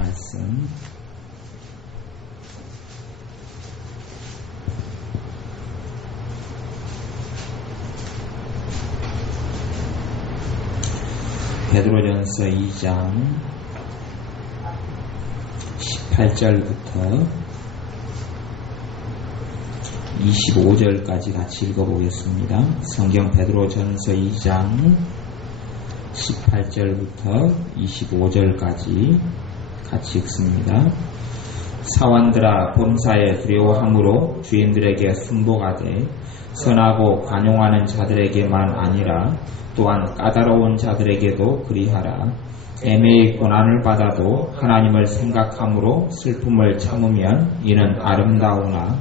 말씀 베드로전서 2장 18절부터 25절까지 같이 읽어보겠습니다. 성경 베드로전서 2장 18절부터 25절까지 같이 읽습니다. 사원들아, 범사에 두려워함으로 주인들에게 순복하되 선하고 관용하는 자들에게만 아니라 또한 까다로운 자들에게도 그리하라. 애매히 고난을 받아도 하나님을 생각함으로 슬픔을 참으면 이는 아름다우나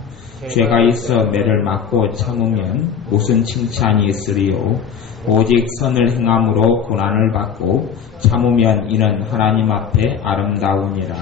죄가 있어 매를 맞고 참으면 무슨 칭찬이 있으리요. 오직 선을 행함으로 고난을 받고 참으면 이는 하나님 앞에 아름다우니라.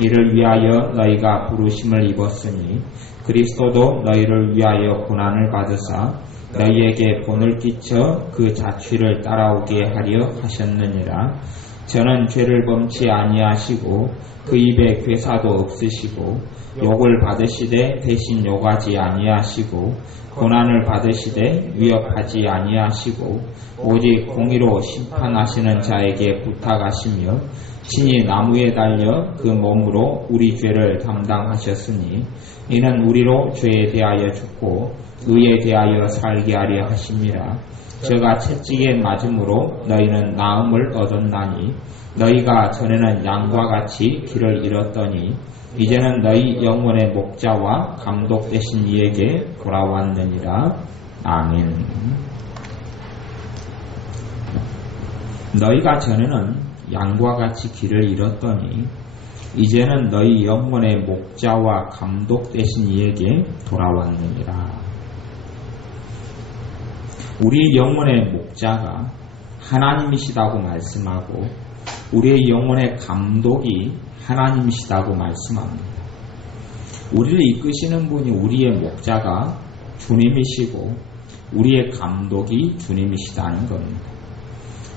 이를 위하여 너희가 부르심을 입었으니 그리스도도 너희를 위하여 고난을 받으사 너희에게 본을 끼쳐 그 자취를 따라오게 하려 하셨느니라. 저는 죄를 범치 아니하시고 그 입에 괴사도 없으시고 욕을 받으시되 대신 욕하지 아니하시고 고난을 받으시되 위협하지 아니하시고 오직 공의로 심판하시는 자에게 부탁하시며 친히 나무에 달려 그 몸으로 우리 죄를 담당하셨으니 이는 우리로 죄에 대하여 죽고 의에 대하여 살게 하려 하심이라. 저가 채찍에 맞음으로 너희는 나음을 얻었나니 너희가 전에는 양과 같이 길을 잃었더니 이제는 너희 영혼의 목자와 감독 되신 이에게 돌아왔느니라. 아멘. 너희가 전에는 양과 같이 길을 잃었더니 이제는 너희 영혼의 목자와 감독 되신 이에게 돌아왔느니라. 우리 영혼의 목자가 하나님이시다고 말씀하고 우리의 영혼의 감독이 하나님이시다고 말씀합니다. 우리를 이끄시는 분이 우리의 목자가 주님이시고 우리의 감독이 주님이시다는 겁니다.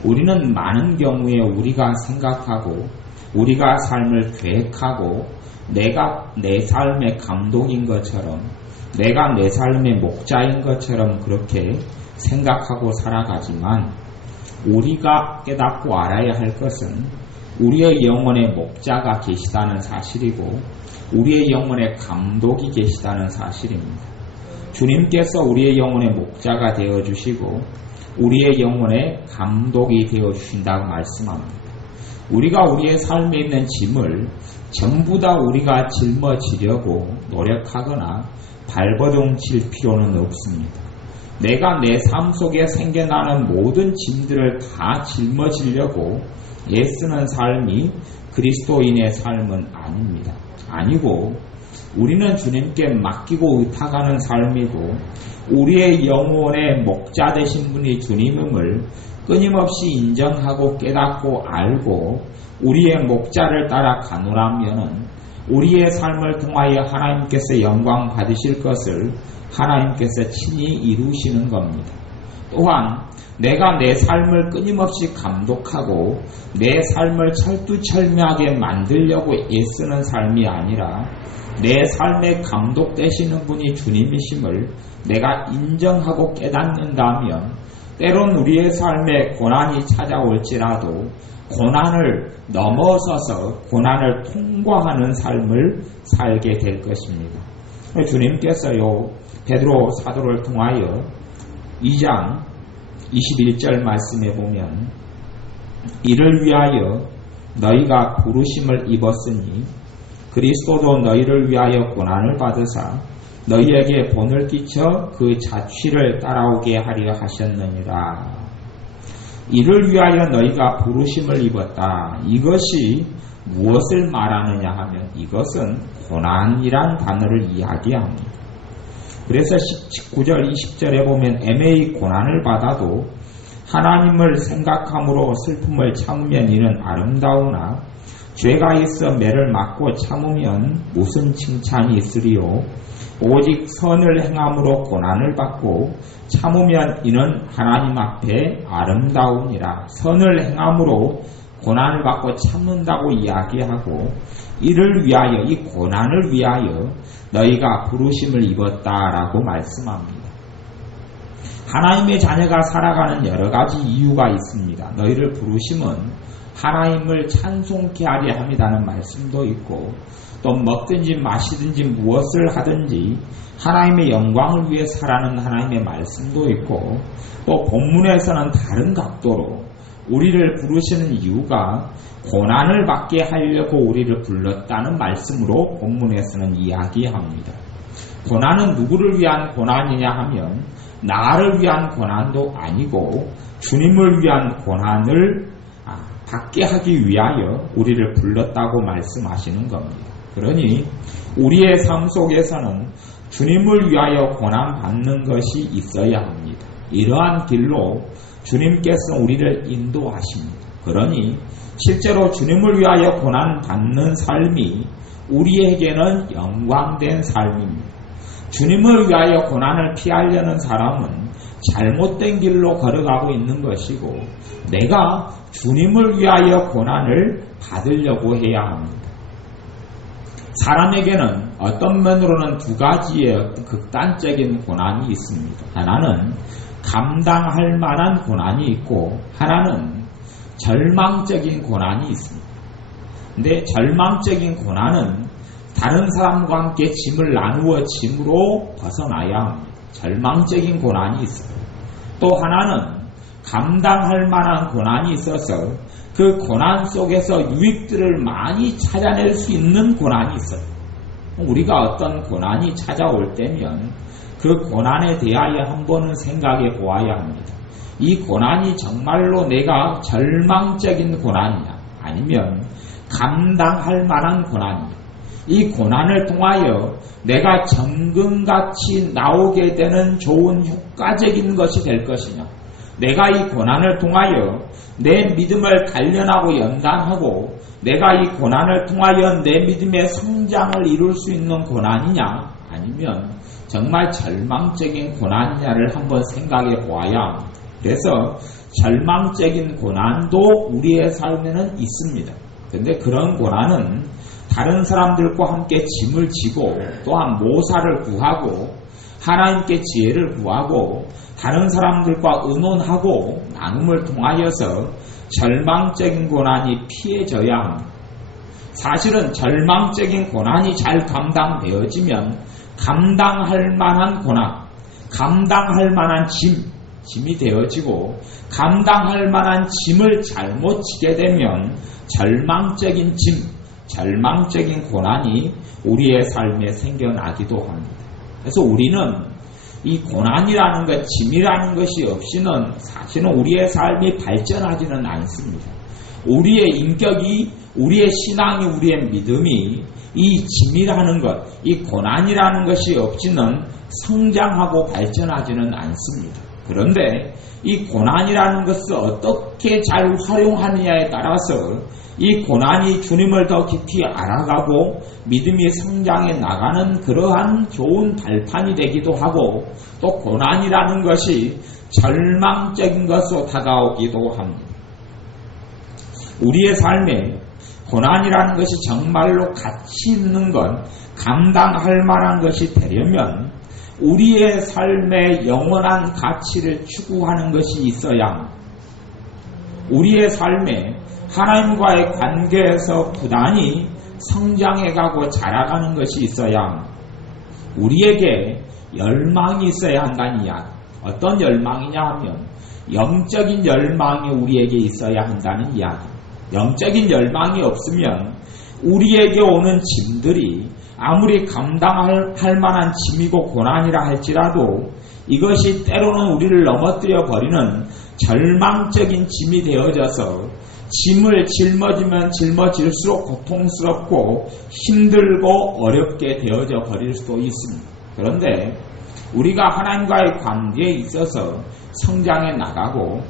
우리는 많은 경우에 우리가 생각하고 우리가 삶을 계획하고 내가 내 삶의 감독인 것처럼 내가 내 삶의 목자인 것처럼 그렇게 생각하고 살아가지만 우리가 깨닫고 알아야 할 것은 우리의 영혼의 목자가 계시다는 사실이고 우리의 영혼의 감독이 계시다는 사실입니다. 주님께서 우리의 영혼의 목자가 되어주시고 우리의 영혼의 감독이 되어주신다고 말씀합니다. 우리가 우리의 삶에 있는 짐을 전부 다 우리가 짊어지려고 노력하거나 발버둥칠 필요는 없습니다. 내가 내 삶 속에 생겨나는 모든 짐들을 다 짊어지려고 애쓰는 삶이 그리스도인의 삶은 아닙니다. 아니고 우리는 주님께 맡기고 의탁하는 삶이고 우리의 영혼의 목자 되신 분이 주님임을 끊임없이 인정하고 깨닫고 알고 우리의 목자를 따라 가노라면은 우리의 삶을 통하여 하나님께서 영광 받으실 것을 하나님께서 친히 이루시는 겁니다. 또한 내가 내 삶을 끊임없이 감독하고 내 삶을 철두철미하게 만들려고 애쓰는 삶이 아니라 내 삶의 감독 되시는 분이 주님이심을 내가 인정하고 깨닫는다면 때론 우리의 삶에 고난이 찾아올지라도 고난을 넘어서서 고난을 통과하는 삶을 살게 될 것입니다. 주님께서요 베드로 사도를 통하여 2장 21절 말씀에 보면 이를 위하여 너희가 부르심을 입었으니 그리스도도 너희를 위하여 고난을 받으사 너희에게 본을 끼쳐 그 자취를 따라오게 하려 하셨느니라. 이를 위하여 너희가 부르심을 입었다. 이것이 무엇을 말하느냐 하면 이것은 고난이란 단어를 이야기합니다. 그래서 19절 20절에 보면 애매히 고난을 받아도 하나님을 생각함으로 슬픔을 참으면 이는 아름다우나 죄가 있어 매를 맞고 참으면 무슨 칭찬이 있으리요. 오직 선을 행함으로 고난을 받고 참으면 이는 하나님 앞에 아름다우니라. 선을 행함으로 고난을 받고 참는다고 이야기하고 이를 위하여, 이 고난을 위하여 너희가 부르심을 입었다라고 말씀합니다. 하나님의 자녀가 살아가는 여러 가지 이유가 있습니다. 너희를 부르심은 하나님을 찬송케 하려 함이라는 말씀도 있고, 또 먹든지 마시든지 무엇을 하든지 하나님의 영광을 위해 살아는 하나님의 말씀도 있고, 또 본문에서는 다른 각도로 우리를 부르시는 이유가 고난을 받게 하려고 우리를 불렀다는 말씀으로 본문에서는 이야기합니다. 고난은 누구를 위한 고난이냐 하면 나를 위한 고난도 아니고 주님을 위한 고난을 받게 하기 위하여 우리를 불렀다고 말씀하시는 겁니다. 그러니 우리의 삶 속에서는 주님을 위하여 고난받는 것이 있어야 합니다. 이러한 길로 주님께서 우리를 인도하십니다. 그러니 실제로 주님을 위하여 고난받는 삶이 우리에게는 영광된 삶입니다. 주님을 위하여 고난을 피하려는 사람은 잘못된 길로 걸어가고 있는 것이고, 내가 주님을 위하여 고난을 받으려고 해야 합니다. 사람에게는 어떤 면으로는 두 가지의 극단적인 고난이 있습니다. 하나는 감당할 만한 고난이 있고, 하나는 절망적인 고난이 있습니다. 근데 절망적인 고난은 다른 사람과 함께 짐을 나누어 짐으로 벗어나야 합니다. 절망적인 고난이 있어요. 또 하나는 감당할 만한 고난이 있어서 그 고난 속에서 유익들을 많이 찾아낼 수 있는 고난이 있어요. 우리가 어떤 고난이 찾아올 때면 그 고난에 대하여 한 번은 생각해 보아야 합니다. 이 고난이 정말로 내가 절망적인 고난이냐, 아니면 감당할 만한 고난이냐, 이 고난을 통하여 내가 정금같이 나오게 되는 좋은 효과적인 것이 될 것이냐, 내가 이 고난을 통하여 내 믿음을 단련하고 연단하고 내가 이 고난을 통하여 내 믿음의 성장을 이룰 수 있는 고난이냐, 아니면 정말 절망적인 고난이냐를 한번 생각해 보아야 합니다. 그래서 절망적인 고난도 우리의 삶에는 있습니다. 그런데 그런 고난은 다른 사람들과 함께 짐을 지고 또한 모사를 구하고 하나님께 지혜를 구하고 다른 사람들과 의논하고 나눔을 통하여서 절망적인 고난이 피해져야 합니다. 사실은 절망적인 고난이 잘 감당되어지면 감당할 만한 고난, 감당할 만한 짐이 되어지고, 감당할 만한 짐을 잘못 지게 되면 절망적인 절망적인 고난이 우리의 삶에 생겨나기도 합니다. 그래서 우리는 이 고난이라는 것, 짐이라는 것이 없이는 사실은 우리의 삶이 발전하지는 않습니다. 우리의 인격이, 우리의 신앙이, 우리의 믿음이 이 짐이라는 것, 이 고난이라는 것이 없이는 성장하고 발전하지는 않습니다. 그런데 이 고난이라는 것을 어떻게 잘 활용하느냐에 따라서 이 고난이 주님을 더 깊이 알아가고 믿음이 성장해 나가는 그러한 좋은 발판이 되기도 하고, 또 고난이라는 것이 절망적인 것으로 다가오기도 합니다. 우리의 삶에 고난이라는 것이 정말로 가치 있는 것, 감당할 만한 것이 되려면 우리의 삶에 영원한 가치를 추구하는 것이 있어야 합니다. 우리의 삶에 하나님과의 관계에서 부단히 성장해가고 자라가는 것이 있어야 합니다. 우리에게 열망이 있어야 한다는 이야기. 어떤 열망이냐 하면 영적인 열망이 우리에게 있어야 한다는 이야기. 영적인 열망이 없으면 우리에게 오는 짐들이 아무리 감당할 만한 짐이고 고난이라 할지라도 이것이 때로는 우리를 넘어뜨려 버리는 절망적인 짐이 되어져서 짐을 짊어지면 짊어질수록 고통스럽고 힘들고 어렵게 되어져 버릴 수도 있습니다. 그런데 우리가 하나님과의 관계에 있어서 성장해 나가고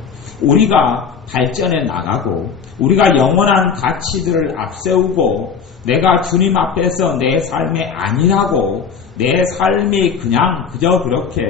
우리가 발전해 나가고 우리가 영원한 가치들을 앞세우고 내가 주님 앞에서 내 삶의 아니라고 내 삶이 그냥 그저 그렇게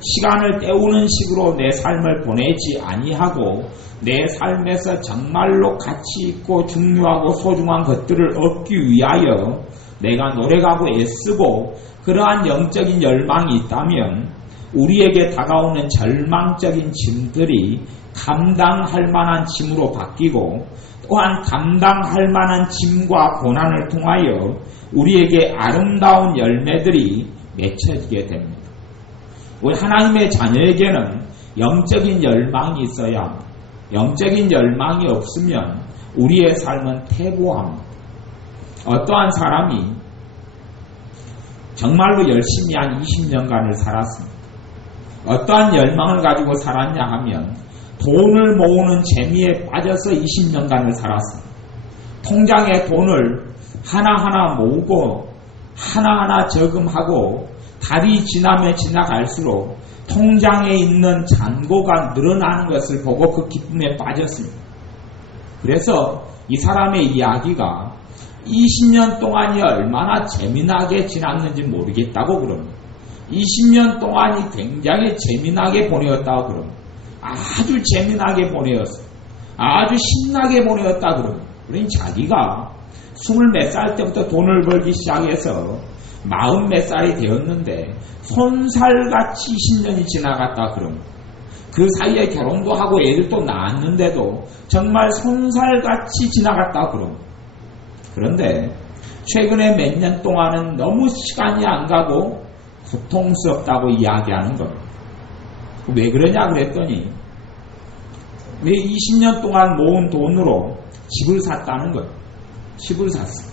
시간을 때우는 식으로 내 삶을 보내지 아니하고 내 삶에서 정말로 가치 있고 중요하고 소중한 것들을 얻기 위하여 내가 노력하고 애쓰고 그러한 영적인 열망이 있다면 우리에게 다가오는 절망적인 짐들이 감당할 만한 짐으로 바뀌고 또한 감당할 만한 짐과 고난을 통하여 우리에게 아름다운 열매들이 맺혀지게 됩니다. 우리 하나님의 자녀에게는 영적인 열망이 있어야 합니다. 영적인 열망이 없으면 우리의 삶은 퇴보합니다. 어떠한 사람이 정말로 열심히 한 20년간을 살았습니다. 어떠한 열망을 가지고 살았냐 하면 돈을 모으는 재미에 빠져서 20년간을 살았습니다. 통장에 돈을 하나하나 모으고 하나하나 저금하고 달이 지나면 지나갈수록 통장에 있는 잔고가 늘어나는 것을 보고 그 기쁨에 빠졌습니다. 그래서 이 사람의 이야기가 20년 동안이 얼마나 재미나게 지났는지 모르겠다고 그럽니다. 20년 동안이 굉장히 재미나게 보내었다고 그럽니다. 아주 재미나게 보내었어요. 아주 신나게 보내었다 그럽니다. 그러니 자기가 20몇 살 때부터 돈을 벌기 시작해서 40몇 살이 되었는데 손살같이 20년이 지나갔다 그럽니다. 그 사이에 결혼도 하고 애들도 낳았는데도 정말 손살같이 지나갔다 그럽니다. 그런데 최근에 몇 년 동안은 너무 시간이 안 가고 고통스럽다고 이야기하는 겁니다. 왜 그러냐 그랬더니 왜 20년 동안 모은 돈으로 집을 샀다는 거예요. 집을 샀어요.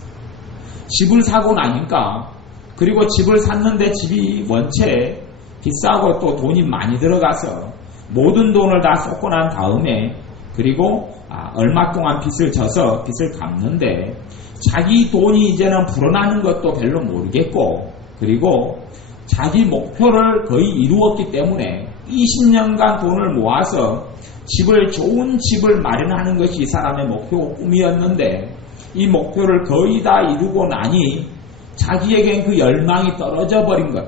집을 사고 나니까 그리고 집을 샀는데 집이 원체 비싸고 또 돈이 많이 들어가서 모든 돈을 다 쏟고 난 다음에 그리고 얼마 동안 빚을 져서 빚을 갚는데 자기 돈이 이제는 불어나는 것도 별로 모르겠고 그리고 자기 목표를 거의 이루었기 때문에 20년간 돈을 모아서 좋은 집을 마련하는 것이 이 사람의 목표 꿈이었는데 이 목표를 거의 다 이루고 나니 자기에겐 그 열망이 떨어져 버린 것.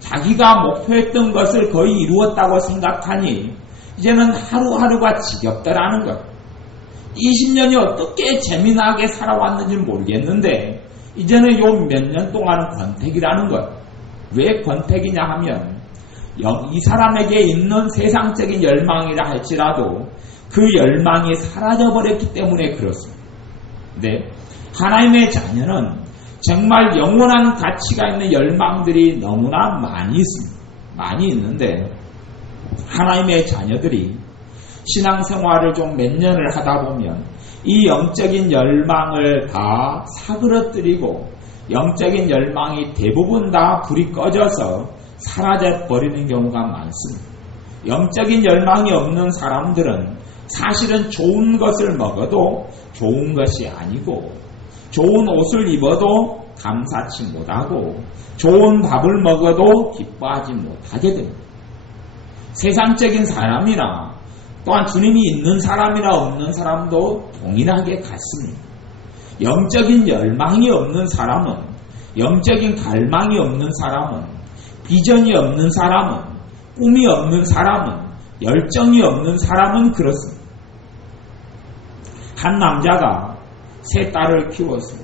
자기가 목표했던 것을 거의 이루었다고 생각하니 이제는 하루하루가 지겹더라는 것. 20년이 어떻게 재미나게 살아왔는지 모르겠는데 이제는 요 몇 년 동안은 권태기라는 것. 왜 권태기냐 하면 이 사람에게 있는 세상적인 열망이라 할지라도 그 열망이 사라져버렸기 때문에 그렇습니다. 네, 하나님의 자녀는 정말 영원한 가치가 있는 열망들이 너무나 많이 있습니다. 많이 있는데 하나님의 자녀들이 신앙생활을 좀 몇 년을 하다 보면 이 영적인 열망을 다 사그러뜨리고 영적인 열망이 대부분 다 불이 꺼져서 사라져버리는 경우가 많습니다. 영적인 열망이 없는 사람들은 사실은 좋은 것을 먹어도 좋은 것이 아니고 좋은 옷을 입어도 감사치 못하고 좋은 밥을 먹어도 기뻐하지 못하게 됩니다. 세상적인 사람이나 또한 주님이 있는 사람이나 없는 사람도 동일하게 같습니다. 영적인 열망이 없는 사람은 영적인 갈망이 없는 사람은 비전이 없는 사람은 꿈이 없는 사람은 열정이 없는 사람은 그렇습니다. 한 남자가 세 딸을 키웠어요.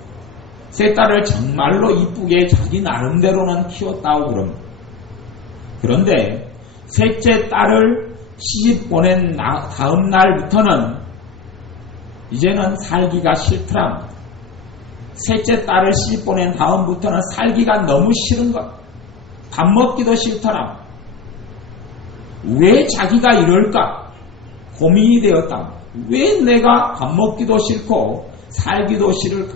세 딸을 정말로 이쁘게 자기 나름대로는 키웠다고 그럽니다. 그런데 셋째 딸을 시집 보낸 다음 날부터는 이제는 살기가 싫더랍니다. 셋째 딸을 시집 보낸 다음부터는 살기가 너무 싫은 것. 밥 먹기도 싫더라. 왜 자기가 이럴까? 고민이 되었다. 왜 내가 밥 먹기도 싫고 살기도 싫을까?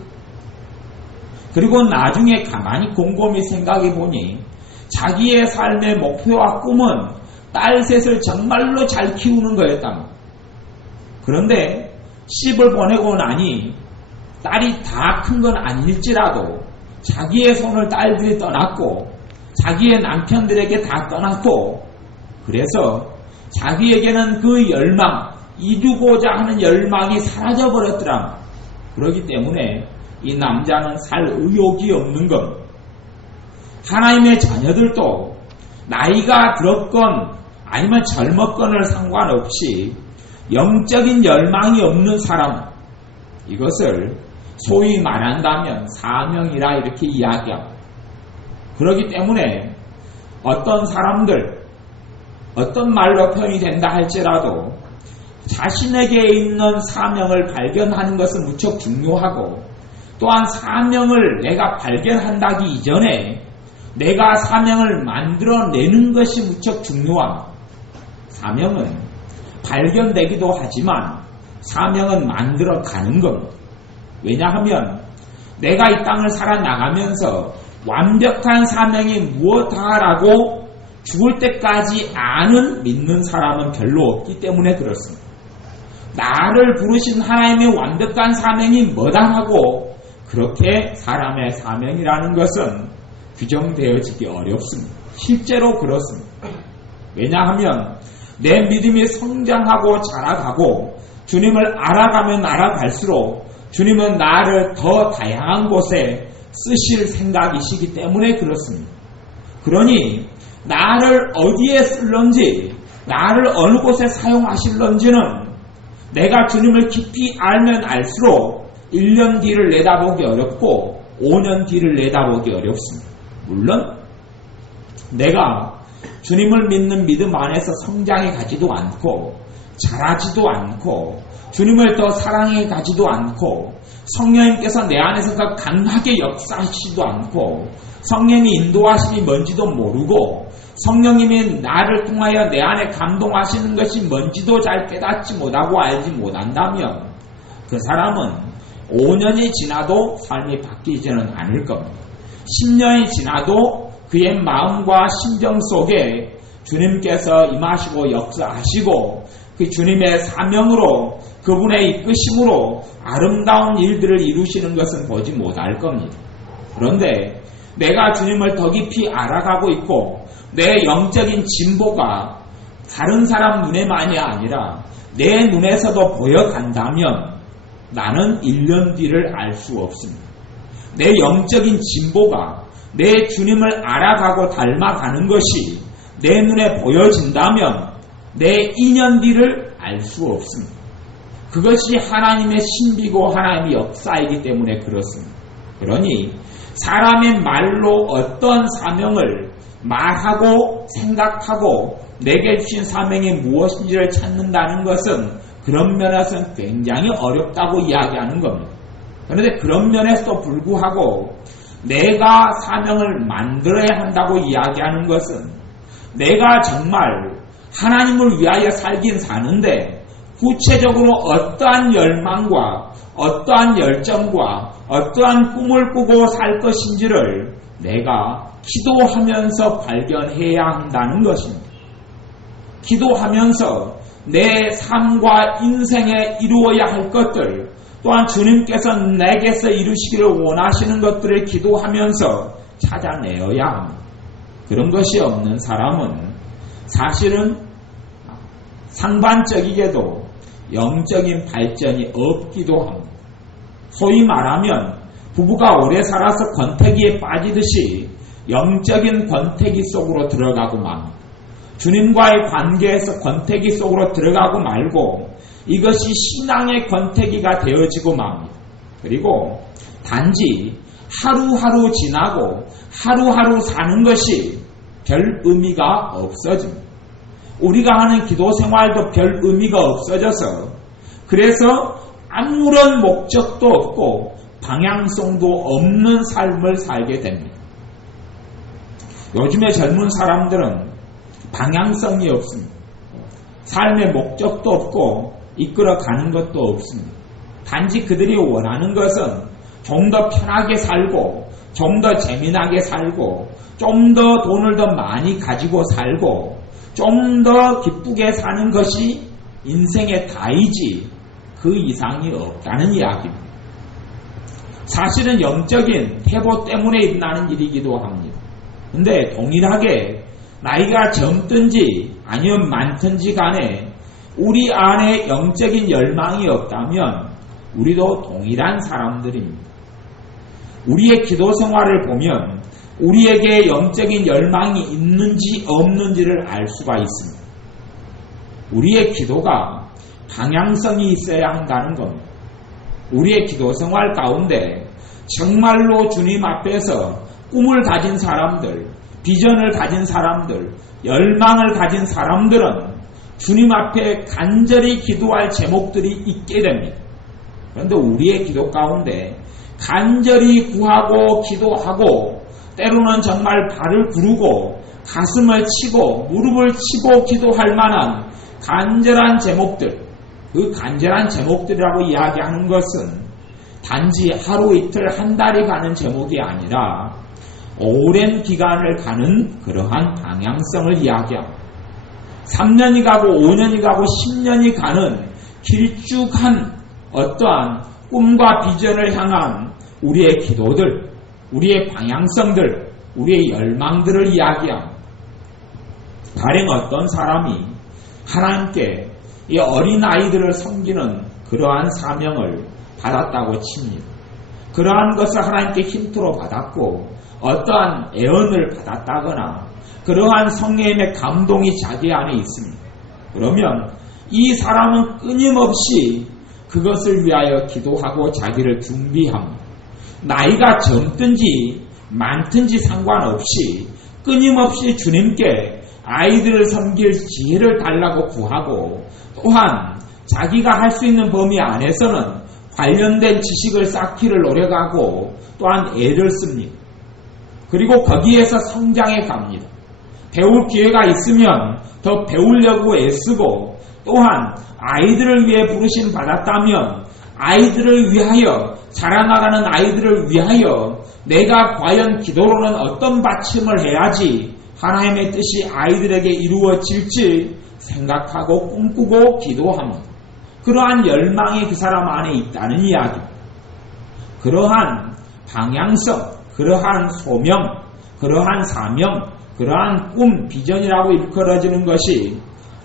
그리고 나중에 가만히 곰곰이 생각해 보니 자기의 삶의 목표와 꿈은 딸 셋을 정말로 잘 키우는 거였다. 그런데 시집을 보내고 나니 딸이 다 큰 건 아닐지라도 자기의 손을 딸들이 떠났고 자기의 남편들에게 다 떠났고 그래서 자기에게는 그 열망, 이루고자 하는 열망이 사라져버렸더라. 그렇기 때문에 이 남자는 살 의욕이 없는 것. 하나님의 자녀들도 나이가 들었건 아니면 젊었건을 상관없이 영적인 열망이 없는 사람, 이것을 소위 말한다면 사명이라 이렇게 이야기합니다. 그렇기 때문에 어떤 사람들, 어떤 말로 표현이 된다 할지라도 자신에게 있는 사명을 발견하는 것은 무척 중요하고, 또한 사명을 내가 발견한다기 이전에 내가 사명을 만들어내는 것이 무척 중요합니다. 사명은 발견되기도 하지만 사명은 만들어가는 겁니다. 왜냐하면 내가 이 땅을 살아나가면서 완벽한 사명이 무엇하라고 죽을 때까지 아는 믿는 사람은 별로 없기 때문에 그렇습니다. 나를 부르신 하나님의 완벽한 사명이 뭐다라고 그렇게 사람의 사명이라는 것은 규정되어지기 어렵습니다. 실제로 그렇습니다. 왜냐하면 내 믿음이 성장하고 자라가고 주님을 알아가면 알아갈수록 주님은 나를 더 다양한 곳에 쓰실 생각이시기 때문에 그렇습니다. 그러니 나를 어디에 쓸런지, 나를 어느 곳에 사용하실런지는 내가 주님을 깊이 알면 알수록 1년 뒤를 내다보기 어렵고 5년 뒤를 내다보기 어렵습니다. 물론 내가 주님을 믿는 믿음 안에서 성장해 가지도 않고 자라지도 않고 주님을 더 사랑해 가지도 않고 성령님께서 내 안에서 더 강하게 역사하시지도 않고 성령이 인도하심이 뭔지도 모르고 성령님이 나를 통하여 내 안에 감동하시는 것이 뭔지도 잘 깨닫지 못하고 알지 못한다면 그 사람은 5년이 지나도 삶이 바뀌지는 않을 겁니다. 10년이 지나도 그의 마음과 심정 속에 주님께서 임하시고 역사하시고 그 주님의 사명으로 그분의 이끄심으로 아름다운 일들을 이루시는 것은 보지 못할 겁니다. 그런데 내가 주님을 더 깊이 알아가고 있고 내 영적인 진보가 다른 사람 눈에만이 아니라 내 눈에서도 보여간다면 나는 1년 뒤를 알 수 없습니다. 내 영적인 진보가 내 주님을 알아가고 닮아가는 것이 내 눈에 보여진다면 내 2년 뒤를 알 수 없습니다. 그것이 하나님의 신비고 하나님의 역사이기 때문에 그렇습니다. 그러니 사람의 말로 어떤 사명을 말하고 생각하고 내게 주신 사명이 무엇인지를 찾는다는 것은 그런 면에서는 굉장히 어렵다고 이야기하는 겁니다. 그런데 그런 면에서도 불구하고 내가 사명을 만들어야 한다고 이야기하는 것은 내가 정말 하나님을 위하여 살긴 사는데 구체적으로 어떠한 열망과 어떠한 열정과 어떠한 꿈을 꾸고 살 것인지를 내가 기도하면서 발견해야 한다는 것입니다. 기도하면서 내 삶과 인생에 이루어야 할 것들, 또한 주님께서 내게서 이루시기를 원하시는 것들을 기도하면서 찾아내어야 합니다. 그런 것이 없는 사람은 사실은 상반적이게도 영적인 발전이 없기도 합니다. 소위 말하면 부부가 오래 살아서 권태기에 빠지듯이 영적인 권태기 속으로 들어가고 맙니다. 주님과의 관계에서 권태기 속으로 들어가고 말고 이것이 신앙의 권태기가 되어지고 맙니다. 그리고 단지 하루하루 지나고 하루하루 사는 것이 별 의미가 없어집니다. 우리가 하는 기도 생활도 별 의미가 없어져서 그래서 아무런 목적도 없고 방향성도 없는 삶을 살게 됩니다. 요즘의 젊은 사람들은 방향성이 없습니다. 삶의 목적도 없고 이끌어가는 것도 없습니다. 단지 그들이 원하는 것은 좀 더 편하게 살고 좀 더 재미나게 살고 좀 더 돈을 더 많이 가지고 살고 좀 더 기쁘게 사는 것이 인생의 다이지 그 이상이 없다는 이야기입니다. 사실은 영적인 태보 때문에 일어나는 일이기도 합니다. 근데 동일하게 나이가 젊든지 아니면 많든지 간에 우리 안에 영적인 열망이 없다면 우리도 동일한 사람들입니다. 우리의 기도 생활을 보면 우리에게 영적인 열망이 있는지 없는지를 알 수가 있습니다. 우리의 기도가 방향성이 있어야 한다는 겁니다. 우리의 기도 생활 가운데 정말로 주님 앞에서 꿈을 가진 사람들, 비전을 가진 사람들, 열망을 가진 사람들은 주님 앞에 간절히 기도할 제목들이 있게 됩니다. 그런데 우리의 기도 가운데 간절히 구하고 기도하고 때로는 정말 발을 구르고 가슴을 치고 무릎을 치고 기도할 만한 간절한 제목들, 그 간절한 제목들이라고 이야기하는 것은 단지 하루 이틀 한 달이 가는 제목이 아니라 오랜 기간을 가는 그러한 방향성을 이야기합니다. 3년이 가고 5년이 가고 10년이 가는 길쭉한 어떠한 꿈과 비전을 향한 우리의 기도들, 우리의 방향성들, 우리의 열망들을 이야기합니다. 가령 어떤 사람이 하나님께 이 어린아이들을 섬기는 그러한 사명을 받았다고 칩니다. 그러한 것을 하나님께 힌트로 받았고 어떠한 애언을 받았다거나 그러한 성령의 감동이 자기 안에 있습니다. 그러면 이 사람은 끊임없이 그것을 위하여 기도하고 자기를 준비합니다. 나이가 젊든지 많든지 상관없이 끊임없이 주님께 아이들을 섬길 지혜를 달라고 구하고 또한 자기가 할 수 있는 범위 안에서는 관련된 지식을 쌓기를 노력하고 또한 애를 씁니다. 그리고 거기에서 성장해 갑니다. 배울 기회가 있으면 더 배우려고 애쓰고 또한 아이들을 위해 부르심 받았다면 아이들을 위하여 자라나가는 아이들을 위하여 내가 과연 기도로는 어떤 받침을 해야지 하나님의 뜻이 아이들에게 이루어질지 생각하고 꿈꾸고 기도합니다. 그러한 열망이 그 사람 안에 있다는 이야기입니다. 그러한 방향성, 그러한 소명, 그러한 사명, 그러한 꿈, 비전이라고 일컬어지는 것이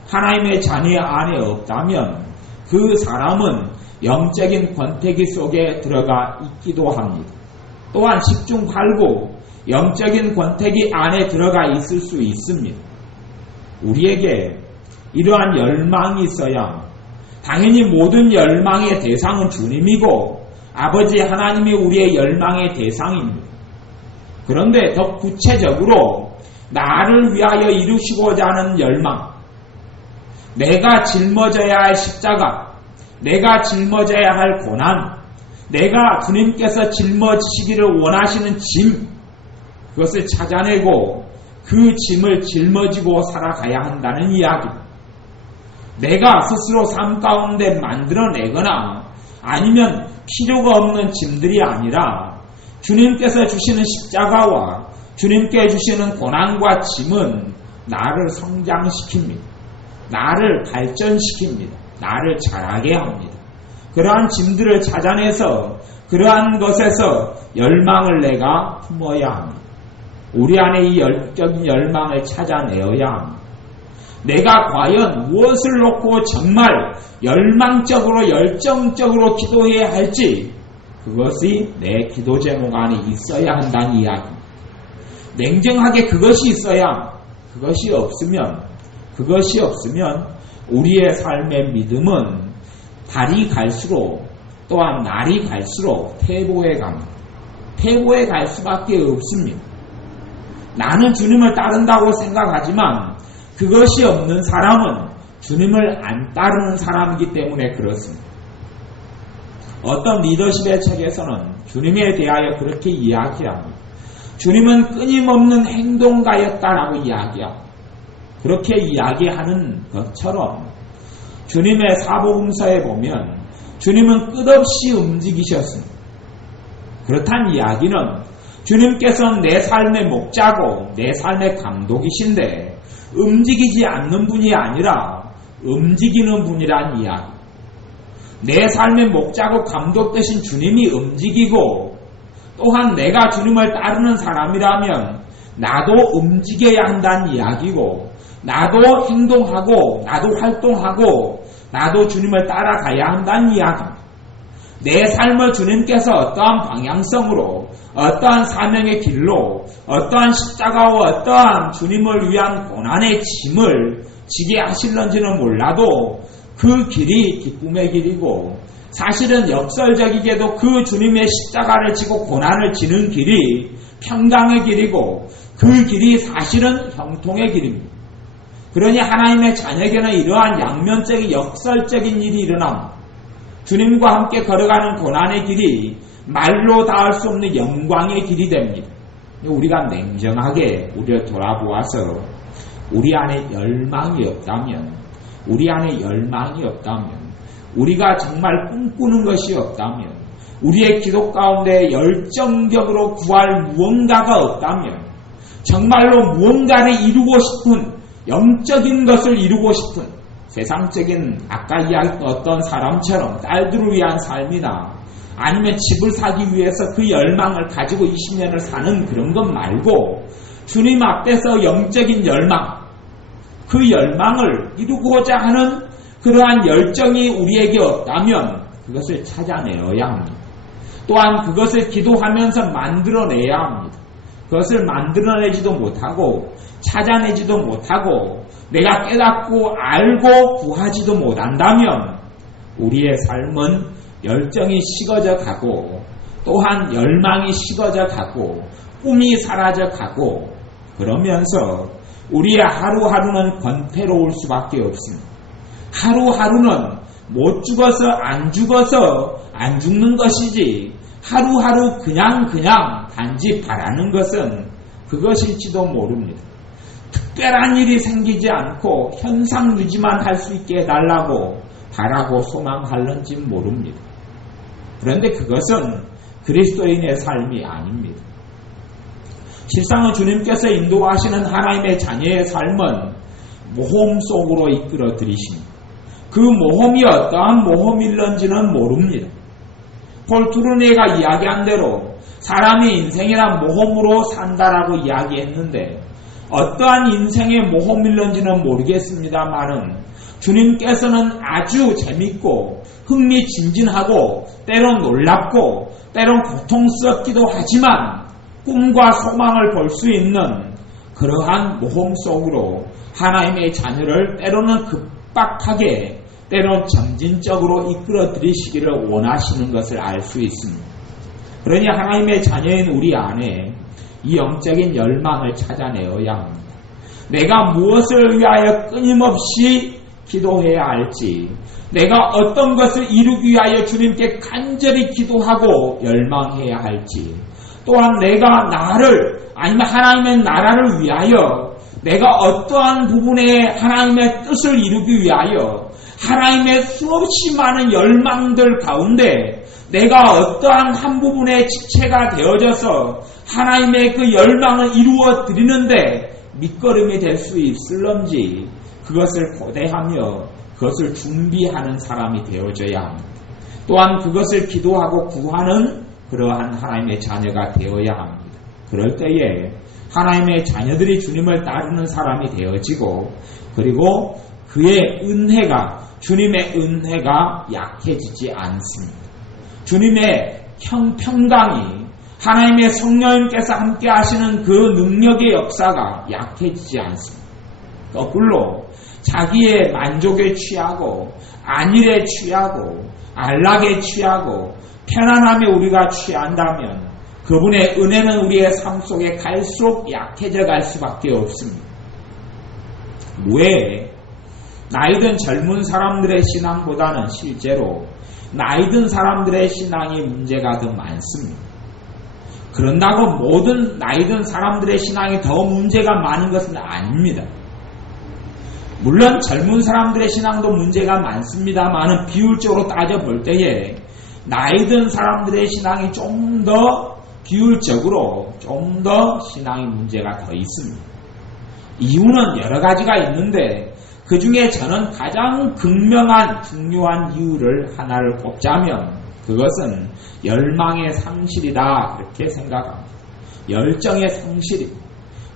하나님의 자녀 안에 없다면 그 사람은 영적인 권태기 속에 들어가 있기도 합니다. 또한 10중 8구 영적인 권태기 안에 들어가 있을 수 있습니다. 우리에게 이러한 열망이 있어야 당연히 모든 열망의 대상은 주님이고 아버지 하나님이 우리의 열망의 대상입니다. 그런데 더 구체적으로 나를 위하여 이루시고자 하는 열망, 내가 짊어져야 할 십자가, 내가 짊어져야 할 고난, 내가 주님께서 짊어지시기를 원하시는 짐, 그것을 찾아내고 그 짐을 짊어지고 살아가야 한다는 이야기입니다. 내가 스스로 삶 가운데 만들어내거나 아니면 필요가 없는 짐들이 아니라 주님께서 주시는 십자가와 주님께 주시는 고난과 짐은 나를 성장시킵니다. 나를 발전시킵니다. 나를 자라게 합니다. 그러한 짐들을 찾아내서 그러한 것에서 열망을 내가 품어야 합니다. 우리 안에 이 열정적인 열망을 찾아내어야 합니다. 내가 과연 무엇을 놓고 정말 열망적으로 열정적으로 기도해야 할지 그것이 내 기도 제목 안에 있어야 한다는 이야기입니다. 냉정하게 그것이 있어야 그것이 없으면 우리의 삶의 믿음은 달이 갈수록 또한 날이 갈수록 퇴보해 갑니다. 퇴보해 갈 수밖에 없습니다. 나는 주님을 따른다고 생각하지만 그것이 없는 사람은 주님을 안 따르는 사람이기 때문에 그렇습니다. 어떤 리더십의 책에서는 주님에 대하여 그렇게 이야기합니다. 주님은 끊임없는 행동가였다라고 이야기합니다. 그렇게 이야기하는 것처럼 주님의 사복음서에 보면 주님은 끝없이 움직이셨습니다. 그렇다는 이야기는 주님께서는 내 삶의 목자고 내 삶의 감독이신데 움직이지 않는 분이 아니라 움직이는 분이란 이야기. 내 삶의 목자고 감독 되신 주님이 움직이고 또한 내가 주님을 따르는 사람이라면 나도 움직여야 한다는 이야기고 나도 행동하고 나도 활동하고 나도 주님을 따라가야 한다는 이야기입니다. 내 삶을 주님께서 어떠한 방향성으로 어떠한 사명의 길로 어떠한 십자가와 어떠한 주님을 위한 고난의 짐을 지게 하실런지는 몰라도 그 길이 기쁨의 길이고 사실은 역설적이게도 그 주님의 십자가를 지고 고난을 지는 길이 평강의 길이고 그 길이 사실은 형통의 길입니다. 그러니 하나님의 자녀에게는 이러한 양면적인 역설적인 일이 일어납니다. 주님과 함께 걸어가는 고난의 길이 말로 닿을 수 없는 영광의 길이 됩니다. 우리가 냉정하게 우리를 돌아보아서 우리 안에 열망이 없다면 우리가 정말 꿈꾸는 것이 없다면 우리의 기도 가운데 열정적으로 구할 무언가가 없다면 정말로 무언가를 이루고 싶은 영적인 것을 이루고 싶은 세상적인 아까 이야기했던 어떤 사람처럼 딸들을 위한 삶이나 아니면 집을 사기 위해서 그 열망을 가지고 20년을 사는 그런 것 말고 주님 앞에서 영적인 열망, 그 열망을 이루고자 하는 그러한 열정이 우리에게 없다면 그것을 찾아내어야 합니다. 또한 그것을 기도하면서 만들어내야 합니다. 그것을 만들어내지도 못하고 찾아내지도 못하고 내가 깨닫고 알고 구하지도 못한다면 우리의 삶은 열정이 식어져 가고 또한 열망이 식어져 가고 꿈이 사라져 가고 그러면서 우리의 하루하루는 권태로울 수밖에 없습니다. 하루하루는 못 죽어서 안 죽는 것이지 하루하루 그냥 단지 바라는 것은 그것일지도 모릅니다. 특별한 일이 생기지 않고 현상 유지만 할 수 있게 해달라고 바라고 소망할는지 모릅니다. 그런데 그것은 그리스도인의 삶이 아닙니다. 실상은 주님께서 인도하시는 하나님의 자녀의 삶은 모험 속으로 이끌어 들이십니다. 그 모험이 어떠한 모험일런지는 모릅니다. 폴 투르니에가 이야기한 대로 사람의 인생이란 모험으로 산다라고 이야기했는데 어떠한 인생의 모험일런지는 모르겠습니다만은 주님께서는 아주 재밌고 흥미진진하고 때론 놀랍고 때론 고통스럽기도 하지만 꿈과 소망을 볼 수 있는 그러한 모험 속으로 하나님의 자녀를 때로는 급박하게 때론 점진적으로 이끌어 들이시기를 원하시는 것을 알 수 있습니다. 그러니 하나님의 자녀인 우리 안에 이 영적인 열망을 찾아내어야 합니다. 내가 무엇을 위하여 끊임없이 기도해야 할지, 내가 어떤 것을 이루기 위하여 주님께 간절히 기도하고 열망해야 할지, 또한 내가 나를 아니면 하나님의 나라를 위하여 내가 어떠한 부분에 하나님의 뜻을 이루기 위하여 하나님의 수없이 많은 열망들 가운데 내가 어떠한 한 부분의 지체가 되어져서 하나님의 그 열망을 이루어 드리는데 밑거름이 될 수 있을런지 그것을 고대하며 그것을 준비하는 사람이 되어져야 합니다. 또한 그것을 기도하고 구하는 그러한 하나님의 자녀가 되어야 합니다. 그럴 때에 하나님의 자녀들이 주님을 따르는 사람이 되어지고 그리고 그의 은혜가 주님의 은혜가 약해지지 않습니다. 주님의 평강이 하나님의 성령님께서 함께 하시는 그 능력의 역사가 약해지지 않습니다. 거꾸로 자기의 만족에 취하고 안일에 취하고 안락에 취하고 편안함에 우리가 취한다면 그분의 은혜는 우리의 삶 속에 갈수록 약해져 갈 수밖에 없습니다. 왜? 나이든 젊은 사람들의 신앙보다는 실제로 나이든 사람들의 신앙이 문제가 더 많습니다. 그런다고 모든 나이든 사람들의 신앙이 더 문제가 많은 것은 아닙니다. 물론 젊은 사람들의 신앙도 문제가 많습니다만은 비율적으로 따져볼 때에 나이든 사람들의 신앙이 좀 더 비율적으로 좀 더 신앙의 문제가 더 있습니다. 이유는 여러 가지가 있는데 그 중에 저는 가장 극명한 중요한 이유를 하나를 꼽자면 그것은 열망의 상실이다 그렇게 생각합니다. 열정의 상실입니다.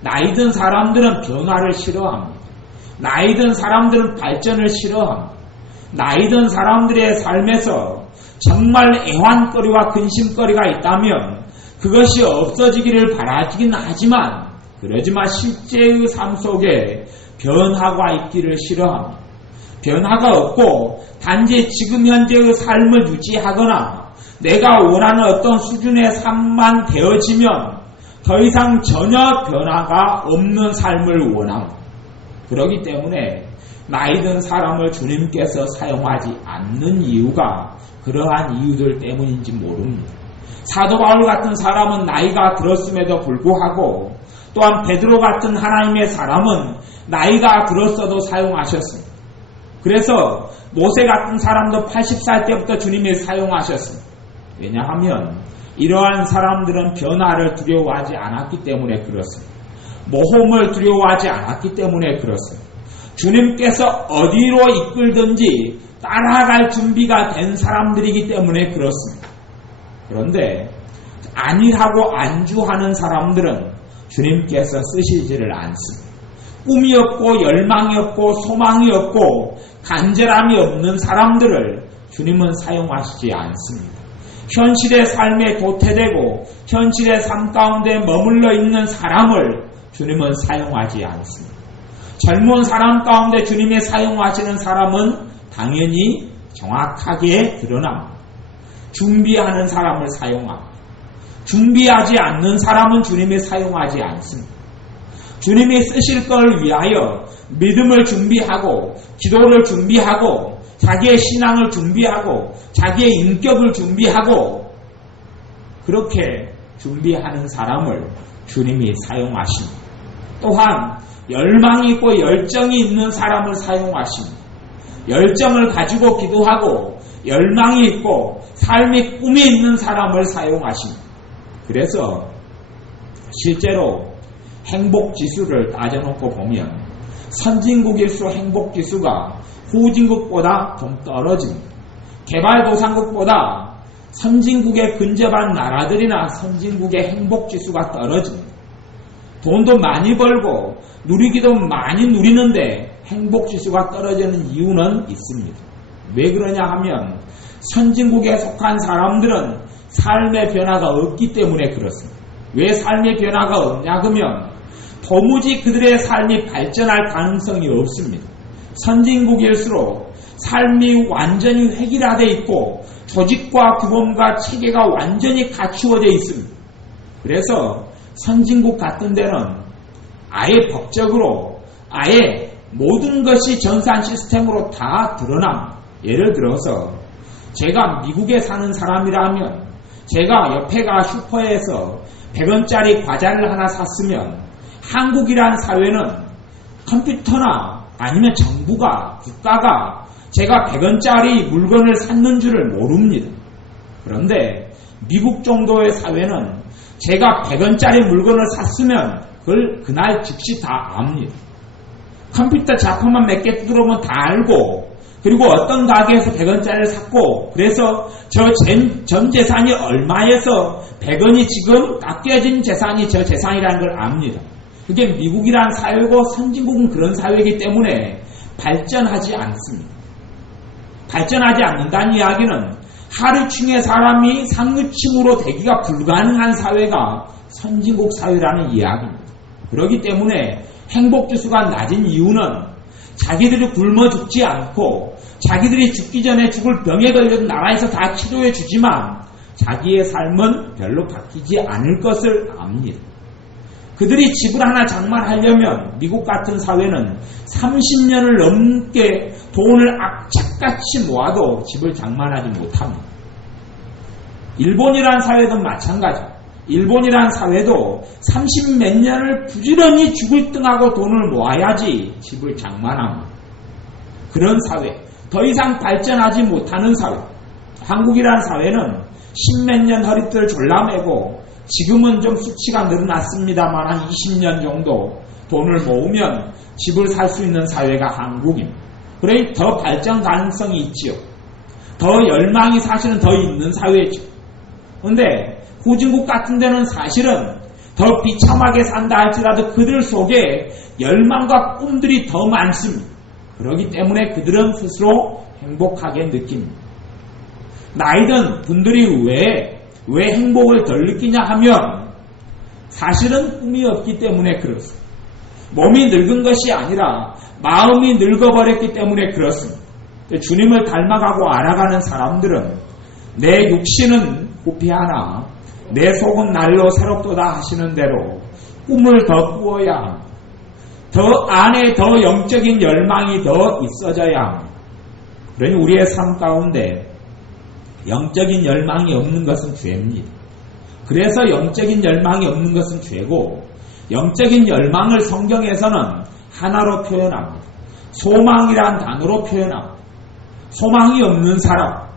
나이든 사람들은 변화를 싫어합니다. 나이 든 사람들은 발전을 싫어합니다. 나이 든 사람들의 삶에서 정말 애환거리와 근심거리가 있다면 그것이 없어지기를 바라긴 하지만 그러지만 실제의 삶 속에 변화가 있기를 싫어합니다. 변화가 없고 단지 지금 현재의 삶을 유지하거나 내가 원하는 어떤 수준의 삶만 되어지면 더 이상 전혀 변화가 없는 삶을 원합니다. 그렇기 때문에 나이 든 사람을 주님께서 사용하지 않는 이유가 그러한 이유들 때문인지 모릅니다. 사도 바울 같은 사람은 나이가 들었음에도 불구하고 또한 베드로 같은 하나님의 사람은 나이가 들었어도 사용하셨습니다. 그래서 모세 같은 사람도 80살 때부터 주님이 사용하셨습니다. 왜냐하면 이러한 사람들은 변화를 두려워하지 않았기 때문에 그렇습니다. 모험을 두려워하지 않았기 때문에 그렇습니다. 주님께서 어디로 이끌든지 따라갈 준비가 된 사람들이기 때문에 그렇습니다. 그런데 안일하고 안주하는 사람들은 주님께서 쓰시지를 않습니다. 꿈이 없고 열망이 없고 소망이 없고 간절함이 없는 사람들을 주님은 사용하시지 않습니다. 현실의 삶에 도태되고 현실의 삶 가운데 머물러 있는 사람을 주님은 사용하지 않습니다. 젊은 사람 가운데 주님이 사용하시는 사람은 당연히 정확하게 드러납니다. 준비하는 사람을 사용합니다. 준비하지 않는 사람은 주님이 사용하지 않습니다. 주님이 쓰실 걸 위하여 믿음을 준비하고 기도를 준비하고 자기의 신앙을 준비하고 자기의 인격을 준비하고 그렇게 준비하는 사람을 주님이 사용하십니다. 또한 열망이 있고 열정이 있는 사람을 사용하십니다. 열정을 가지고 기도하고 열망이 있고 삶의 꿈이 있는 사람을 사용하십니다. 그래서 실제로 행복지수를 따져놓고 보면 선진국일수록 행복지수가 후진국보다 좀 떨어집니다. 개발도상국보다 선진국에 근접한 나라들이나 선진국의 행복지수가 떨어집니다. 돈도 많이 벌고 누리기도 많이 누리는데 행복지수가 떨어지는 이유는 있습니다. 왜 그러냐 하면 선진국에 속한 사람들은 삶의 변화가 없기 때문에 그렇습니다. 왜 삶의 변화가 없냐 그러면 도무지 그들의 삶이 발전할 가능성이 없습니다. 선진국일수록 삶이 완전히 획일화되어 있고 조직과 규범과 체계가 완전히 갖추어져 있습니다. 그래서 선진국 같은 데는 아예 법적으로 아예 모든 것이 전산 시스템으로 다 드러납니다. 예를 들어서 제가 미국에 사는 사람이라면 제가 옆에 가 슈퍼에서 100원짜리 과자를 하나 샀으면 한국이란 사회는 컴퓨터나 아니면 정부가 국가가 제가 100원짜리 물건을 샀는 줄을 모릅니다. 그런데 미국 정도의 사회는 제가 100원짜리 물건을 샀으면 그걸 그날 즉시 다 압니다. 컴퓨터 자판만 몇 개 뜯어보면 다 알고 그리고 어떤 가게에서 100원짜리를 샀고 그래서 전 재산이 얼마에서 100원이 지금 깎여진 재산이 저 재산이라는 걸 압니다. 그게 미국이란 사회고 선진국은 그런 사회이기 때문에 발전하지 않습니다. 발전하지 않는다는 이야기는 하류층의 사람이 상류층으로 되기가 불가능한 사회가 선진국 사회라는 이야기입니다. 그렇기 때문에 행복지수가 낮은 이유는 자기들이 굶어 죽지 않고 자기들이 죽기 전에 죽을 병에 걸려도 나라에서 다 치료해 주지만 자기의 삶은 별로 바뀌지 않을 것을 압니다. 그들이 집을 하나 장만하려면 미국 같은 사회는 30년을 넘게 돈을 악착같이 모아도 집을 장만하지 못합니다. 일본이란 사회도 마찬가지입니다. 일본이란 사회도 30몇 년을 부지런히 죽을 등하고 돈을 모아야지 집을 장만합니다. 그런 사회, 더 이상 발전하지 못하는 사회. 한국이란 사회는 10몇 년 허리띠를 졸라매고 지금은 좀 수치가 늘어났습니다만 한 20년 정도 돈을 모으면 집을 살 수 있는 사회가 한국입니다. 그러니 더 발전 가능성이 있지요. 더 열망이 사실은 더 있는 사회죠. 그런데 후진국 같은 데는 사실은 더 비참하게 산다 할지라도 그들 속에 열망과 꿈들이 더 많습니다. 그렇기 때문에 그들은 스스로 행복하게 느낍니다. 나이든 분들이 왜 행복을 덜 느끼냐 하면 사실은 꿈이 없기 때문에 그렇습니다. 몸이 늙은 것이 아니라 마음이 늙어버렸기 때문에 그렇습니다. 주님을 닮아가고 알아가는 사람들은 내 육신은 부패하나 내 속은 날로 새롭도다 하시는 대로 꿈을 더 꾸어야 합니다. 더 안에 더 영적인 열망이 더 있어져야 합니다. 그러니 우리의 삶 가운데 영적인 열망이 없는 것은 죄입니다. 그래서 영적인 열망이 없는 것은 죄고, 영적인 열망을 성경에서는 하나로 표현합니다. 소망이란 단어로 표현합니다. 소망이 없는 사람,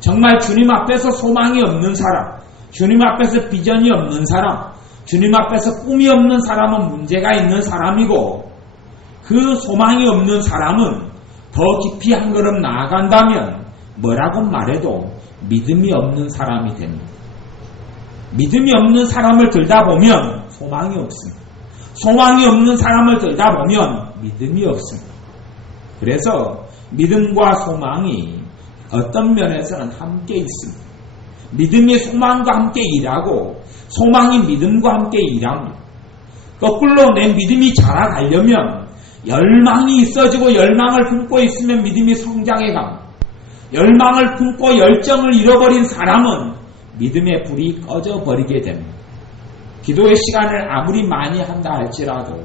정말 주님 앞에서 소망이 없는 사람, 주님 앞에서 비전이 없는 사람, 주님 앞에서 꿈이 없는 사람은 문제가 있는 사람이고, 그 소망이 없는 사람은 더 깊이 한 걸음 나아간다면 뭐라고 말해도 믿음이 없는 사람이 됩니다. 믿음이 없는 사람을 들다 보면 소망이 없습니다. 소망이 없는 사람을 들다 보면 믿음이 없습니다. 그래서 믿음과 소망이 어떤 면에서는 함께 있습니다. 믿음이 소망과 함께 일하고 소망이 믿음과 함께 일합니다. 거꾸로 내 믿음이 자라가려면 열망이 있어지고 열망을 품고 있으면 믿음이 성장해 갑니다. 열망을 품고 열정을 잃어버린 사람은 믿음의 불이 꺼져버리게 됩니다. 기도의 시간을 아무리 많이 한다 할지라도,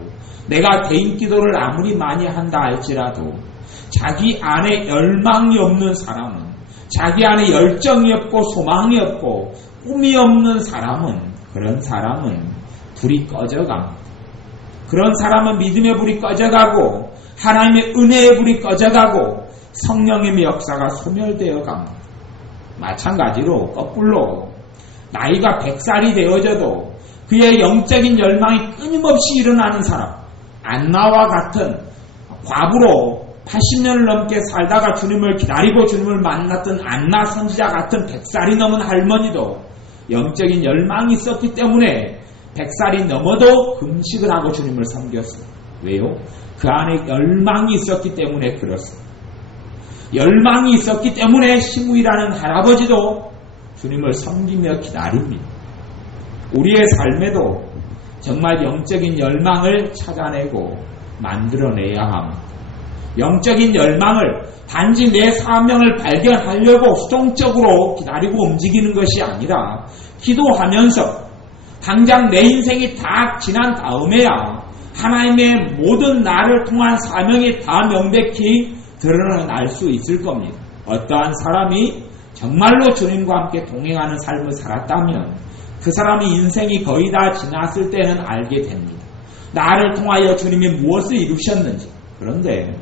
내가 개인 기도를 아무리 많이 한다 할지라도 자기 안에 열망이 없는 사람은, 자기 안에 열정이 없고 소망이 없고 꿈이 없는 사람은, 그런 사람은 불이 꺼져갑니다. 그런 사람은 믿음의 불이 꺼져가고 하나님의 은혜의 불이 꺼져가고 성령의 역사가 소멸되어 갑니다. 마찬가지로 거꾸로 나이가 100살이 되어져도 그의 영적인 열망이 끊임없이 일어나는 사람, 안나와 같은 과부로 80년을 넘게 살다가 주님을 기다리고 주님을 만났던 안나 선지자 같은 100살이 넘은 할머니도 영적인 열망이 있었기 때문에 100살이 넘어도 금식을 하고 주님을 섬겼어요. 왜요? 그 안에 열망이 있었기 때문에 그렇습니다. 열망이 있었기 때문에 시무이라는 할아버지도 주님을 섬기며 기다립니다. 우리의 삶에도 정말 영적인 열망을 찾아내고 만들어내야 합니다. 영적인 열망을 단지 내 사명을 발견하려고 수동적으로 기다리고 움직이는 것이 아니라 기도하면서 당장 내 인생이 다 지난 다음에야 하나님의 모든 나를 통한 사명이 다 명백히 드러날 수 있을 겁니다. 어떠한 사람이 정말로 주님과 함께 동행하는 삶을 살았다면 그 사람이 인생이 거의 다 지났을 때는 알게 됩니다. 나를 통하여 주님이 무엇을 이루셨는지. 그런데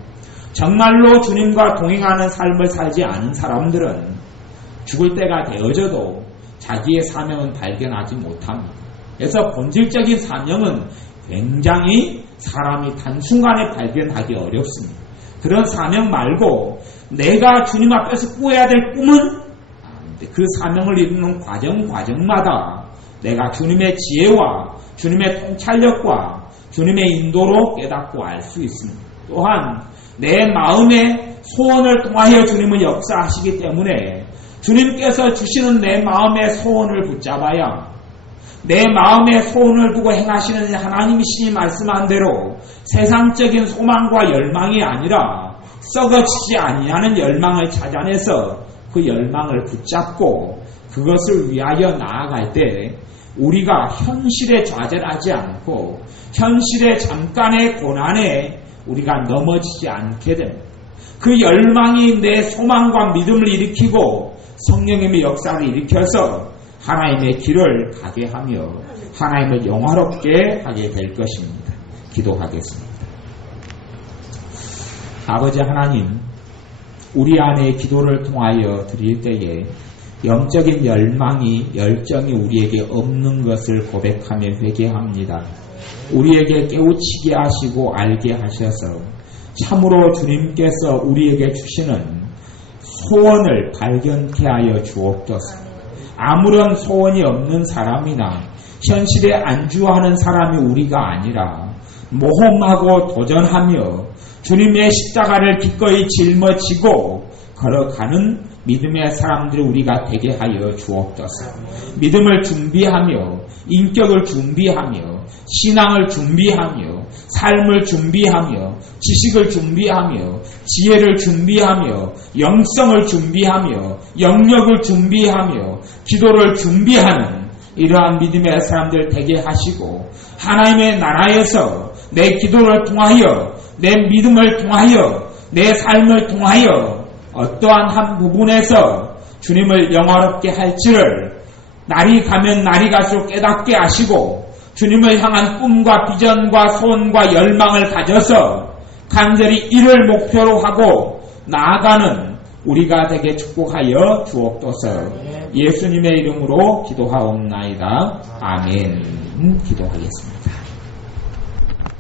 정말로 주님과 동행하는 삶을 살지 않은 사람들은 죽을 때가 되어져도 자기의 사명은 발견하지 못합니다. 그래서 본질적인 사명은 굉장히 사람이 단순간에 발견하기 어렵습니다. 그런 사명 말고 내가 주님 앞에서 꾸어야 될 꿈은 그 사명을 이루는 과정마다 내가 주님의 지혜와 주님의 통찰력과 주님의 인도로 깨닫고 알 수 있습니다. 또한 내 마음의 소원을 통하여 주님은 역사하시기 때문에 주님께서 주시는 내 마음의 소원을 붙잡아야 내 마음의 소원을 두고 행하시는 하나님이시니 말씀한 대로 세상적인 소망과 열망이 아니라 썩어지지 아니하는 열망을 찾아내서 그 열망을 붙잡고 그것을 위하여 나아갈 때 우리가 현실에 좌절하지 않고 현실의 잠깐의 고난에 우리가 넘어지지 않게 됩니다. 그 열망이 내 소망과 믿음을 일으키고 성령님의 역사를 일으켜서 하나님의 길을 가게 하며 하나님을 영화롭게 하게 될 것입니다. 기도하겠습니다. 아버지 하나님, 우리 안에 기도를 통하여 드릴 때에 영적인 열정이 우리에게 없는 것을 고백하며 회개합니다. 우리에게 깨우치게 하시고 알게 하셔서 참으로 주님께서 우리에게 주시는 소원을 발견케 하여 주옵소서. 아무런 소원이 없는 사람이나 현실에 안주하는 사람이 우리가 아니라 모험하고 도전하며 주님의 십자가를 기꺼이 짊어지고 걸어가는 믿음의 사람들이 우리가 되게 하여 주옵소서. 믿음을 준비하며 인격을 준비하며 신앙을 준비하며 삶을 준비하며 지식을 준비하며 지혜를 준비하며 영성을 준비하며 영역을 준비하며 기도를 준비하는 이러한 믿음의 사람들 되게 하시고 하나님의 나라에서 내 기도를 통하여 내 믿음을 통하여 내 삶을 통하여 어떠한 한 부분에서 주님을 영화롭게 할지를 날이 가면 날이 갈수록 깨닫게 하시고 주님을 향한 꿈과 비전과 소원과 열망을 가져서 간절히 이를 목표로 하고 나아가는 우리가 되게 축복하여 주옵소서. 예수님의 이름으로 기도하옵나이다. 아멘. 기도하겠습니다.